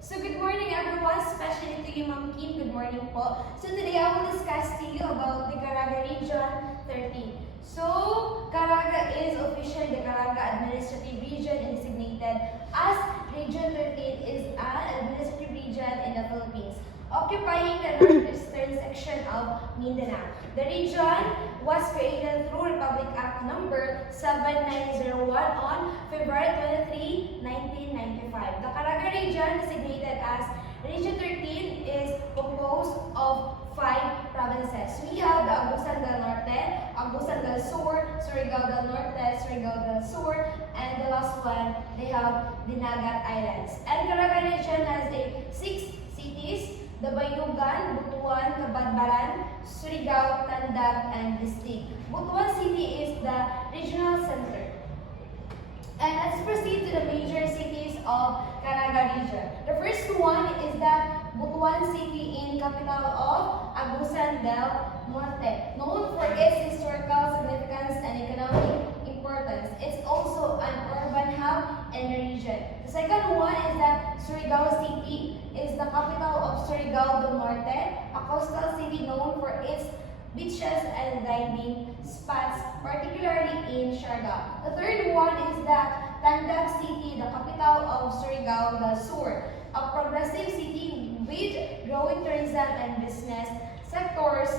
So good morning everyone, especially to you Ma'am Kim, good morning po. So today I will discuss to you about the Caraga Region 13. So Caraga is officially the Caraga Administrative Region and designated as Region 13 is an administrative region in the Philippines, occupying the northeastern section of Mindanao. The region was created through Republic Act number 7901 on February 23, 1995. The Caraga region, designated as Region 13, is composed of 5 provinces. We have the Agusan del Norte, Agusan del Sur, Surigao del Norte, Surigao del Sur, and the last one, they have the Nagat Islands. And Caraga region has 6 cities: the Bayugan, Butuan, Cabadbaran, Surigao, Tandag, and Bistig. Butuan City is the regional center. And let's proceed to the major cities of Caraga region. The first one is the Butuan City, in capital of Agusan del Norte, known for its historical significance and economic importance. It's also an urban hub in the region. The second one is that Surigao City is the capital of Surigao del Norte, a coastal city known for its beaches and diving spots, particularly in Siargao. The third one is that Tandag City, the capital of Surigao del Sur, a progressive city with growing tourism and business sectors.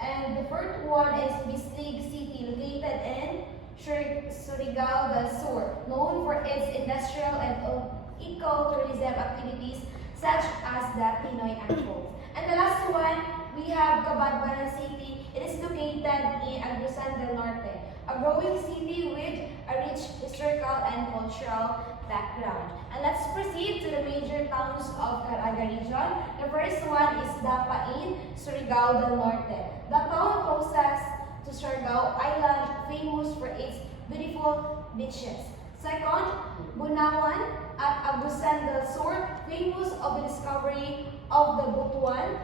And the fourth one is Bislig City, located in Surigao del Sur, known for its industrial and ecotourism activities such as the Pinoy Anchor. And the last one, we have Cabadbaran City. It is located in Agusan del Norte, a growing city with a rich historical and cultural background. And let's proceed to the major towns of Caraga region. The first one is Dapain, Surigao del Norte. The town closest to Surigao Island, famous for its beautiful beaches. Second, Bunawan at Agusan del Sur, famous of the discovery of the Butuan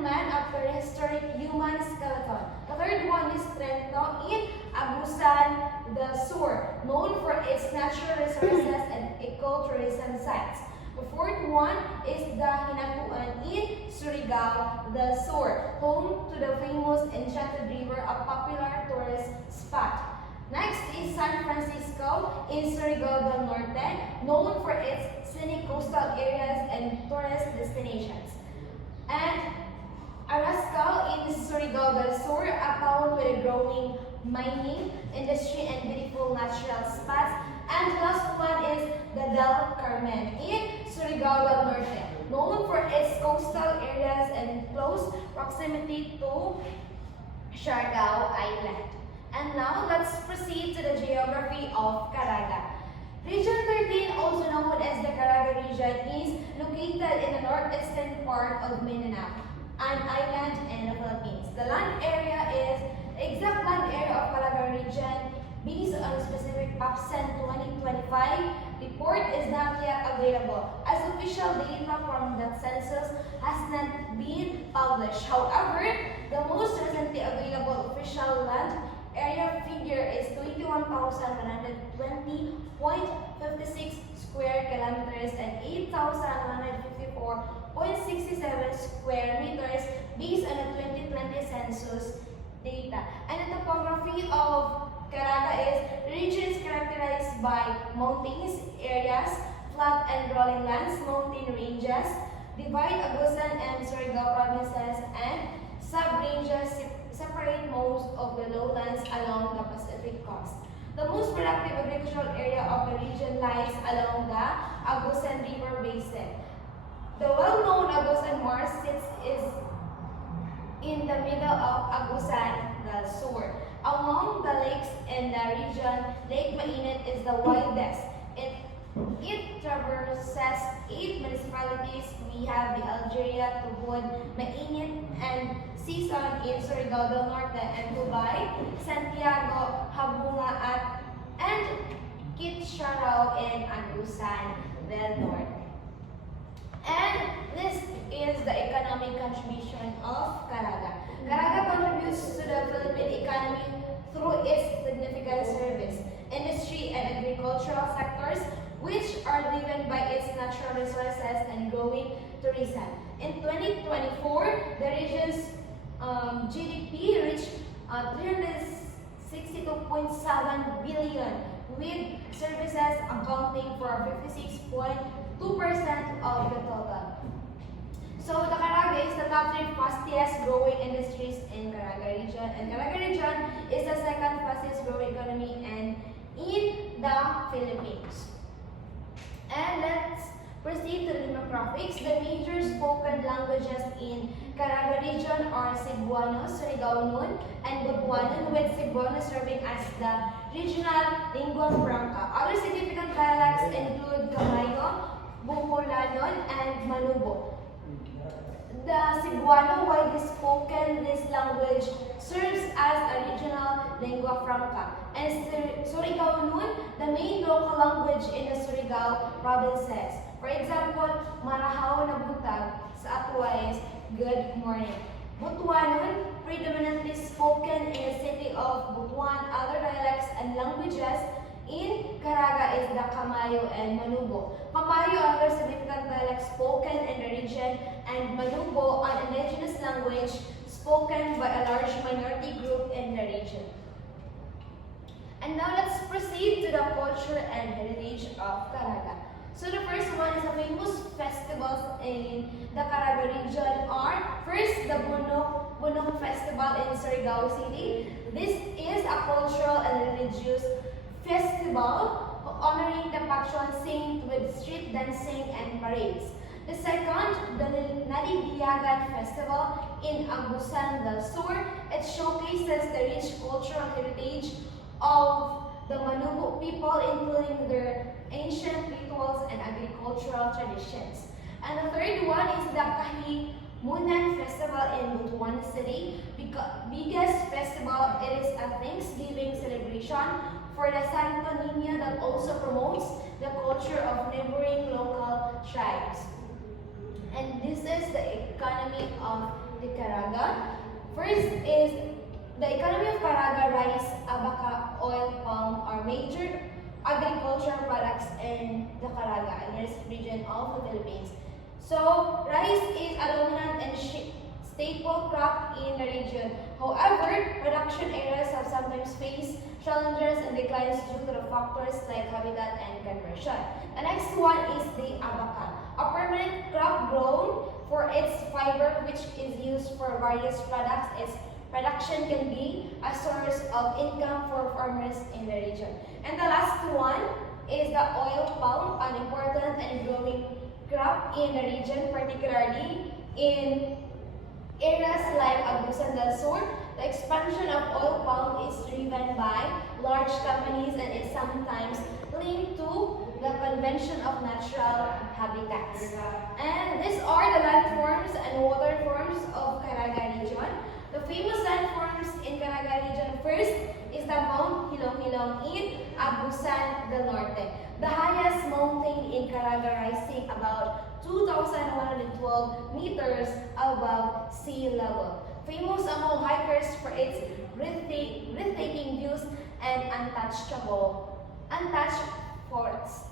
man after a historic human skeleton. The third one is Trento in Agusan del Sur, known for its natural resources and ecotourism sites. The fourth one is the Hinatuan in Surigao del Sur, home to the famous Enchanted River, a popular tourist spot. Next is San Francisco in Surigao del Norte, known for its scenic coastal areas and tourist destinations. And Arascal in Surigao del Sur, a town with a growing mining industry and beautiful natural spots. And the last one is the Del Carmen in Surigao del Norte, known for its coastal areas and close proximity to Siargao Island. And now let's proceed to the geography of Caraga. Region 13, also known as the Caraga region, is located in the northeastern part of Mindanao, an island in the Philippines. The land area is the exact land area of Caraga region based on specific PACSEN 2025 report is not yet available, as official data from that census has not been published. However, the most recently available official land area figure is 21,120.56 square kilometers and 8,154.67 square meters based on the 2020 census data. And the topography of Caraga is the region is characterized by mountainous areas, flat and rolling lands, mountain ranges, divide Agusan and Surigao provinces, and sub-ranges separate most of the lowlands along the Pacific coast. The most productive agricultural area of the region lies along the Agusan River basin. The well-known Agusan Marsh sits in the middle of Agusan del Sur. Among the lakes in the region, Lake Mainit is the widest. It traverses 8 municipalities. We have the Algeria, Tubod, Mainit, and Sison in Surigao del Norte, and Tubay, Santiago, Habunga, and Kitcharao in Agusan del Norte. And this is the economic contribution of Caraga. Caraga contributes to the Philippine economy through its significant service, industry, and agricultural sectors, which are driven by its natural natural resources and growing tourism. In 2024, the region's GDP reached 362.7 billion, with services accounting for 56.2% of the total. So the Caraga is the top 3 fastest growing industries in Caraga region, and Caraga region is the second fastest growing economy in the Philippines. And let's proceed to the demographics. The major spoken languages in Caraga region are Cebuano, Surigao, and Butuanon, with Cebuano serving as the regional lingua franca. Other significant dialects include Kamayo, Bungolanon, and Manubo. The Cebuano, widely spoken, this language serves as a regional lingua franca. And Surigao, the main local language in the Surigao provinces. For example, Marahaw na butag sa Atwa is good morning. Butuanon, predominantly spoken in the city of Butuan. Other dialects and languages in Caraga is the Kamayo and Manubo. Kamayo, other significant dialects spoken in the region, and Manubo, an indigenous language spoken by a large minority group in the region. And now let's proceed to the culture and heritage of Caraga. So the first one is the famous festivals in the Caraga region are, first, the Bunok Festival in Surigao City. This is a cultural and religious festival honoring the patron saint with street dancing and parades. The second, the Nalibiyagan Festival in Agusan del Sur. It showcases the rich cultural heritage of the Manubo people, including their ancient rituals and agricultural traditions. And the third one is the Kahimunan Festival in Butuan City. Biggest festival, it is a Thanksgiving celebration for the Santo Niño that also promotes the culture of neighboring local tribes. And this is the economy of the Caraga. First is the economy of Caraga. Rice, abaca, oil, palm are major agricultural products in the Caraga and the region of the Philippines. So rice is a dominant and staple crop in the region. However, production areas have sometimes faced challenges and declines due to the factors like habitat and conversion. The next one is the abaca, a permanent crop grown for its fiber, which is used for various products. Its production can be a source of income for farmers in the region. And the last one is the oil palm, an important and growing crop in the region, particularly in areas like Agusan del Sur. The expansion of oil palm is driven by large companies and is sometimes linked to the convention of natural habitats. And these are the landforms and waterforms of Caraga region. The famous landforms in Caraga region, first is the Mount Hilong-Hilong in Agusan del Norte, the highest mountain in Caraga, rising about 2,112 meters above sea level. Famous among hikers for its breathtaking views and untouched forts.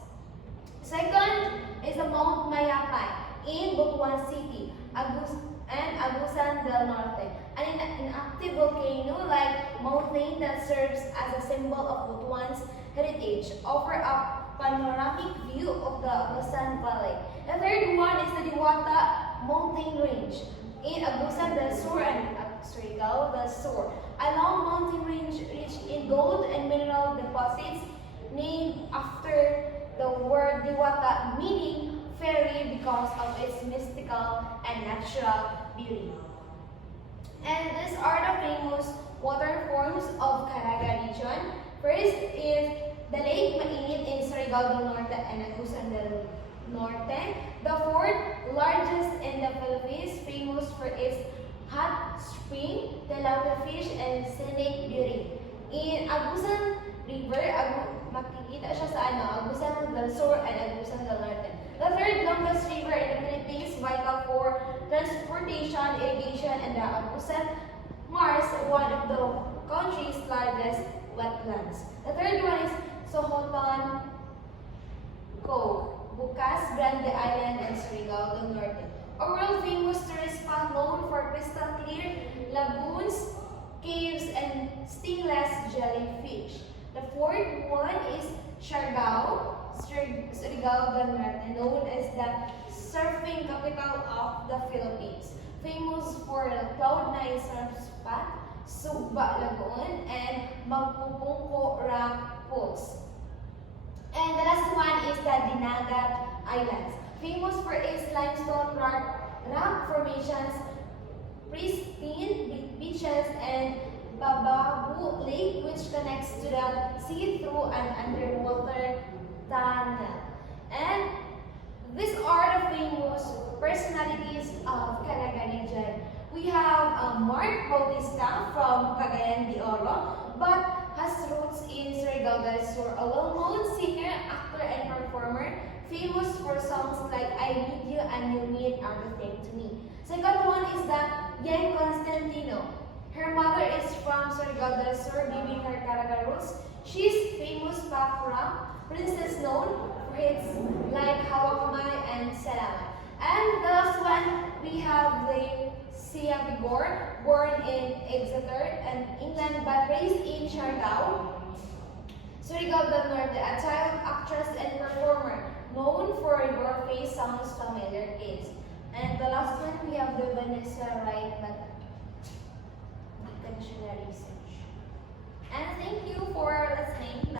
Second is the Mount Mayapay in Butuan City, Agusan del Norte, an inactive volcano like mountain that serves as a symbol of Butuan's heritage, offer a panoramic view of the Agusan Valley. The third one is the Diwata Mountain Range in Agusan del Sur and Surigao del Sur, a long mountain range rich in gold and mineral deposits, named after the word Diwata, meaning fairy, because of its mystical and natural beauty. And these are the famous waterforms of Caraga region. First is the Lake Mainit in Surigao del Norte and Agusan del Norte, the fourth largest in the Philippines, famous for its hot spring, tilapia fish, and scenic beauty. In Agusan River, makikita siya sa Agusan del Sur and Agusan del Norte. The third longest river in the Philippines, vital for transportation, irrigation, and the Agusan Mars, one of the country's largest wetlands. The third one is Sohoton Cove, Bukas Grande Island, and Surigao del Norte. A world-famous tourist spot known for crystal clear lagoons, caves, and stingless jellyfish. The fourth one is Surigao del Norte, known as the surfing capital of the Philippines. Famous for the Cloud9 surf spot, Sugba Lagoon, and Magpupungko Rock Pools. And the last one is the Dinagat Islands, famous for its limestone rock formations, pristine beaches, and Bababu Lake, which connects to the sea through an underwater tunnel. And these are the famous personalities of Cagayan region. We have Mark Bautista from Cagayan de Oro, but has roots in Surigao del Sur, a well-known singer, actor, and performer, famous for songs like I Need You and You Mean Everything to Me. Second one is the Yang Constantino. Her mother is from Surigao del Sur, giving her Caraga roots. She's famous pop rock princess known for hits like Hawakamay and Salamat. And the last one, we have the Sia Vigor, born in Exeter and England but raised in Siargao, Surigao del Norte, a child actress and performer known for Your Face Sounds Familiar kids. And the last one, we have the Vanessa Wright Dictionary Research. And thank you for listening.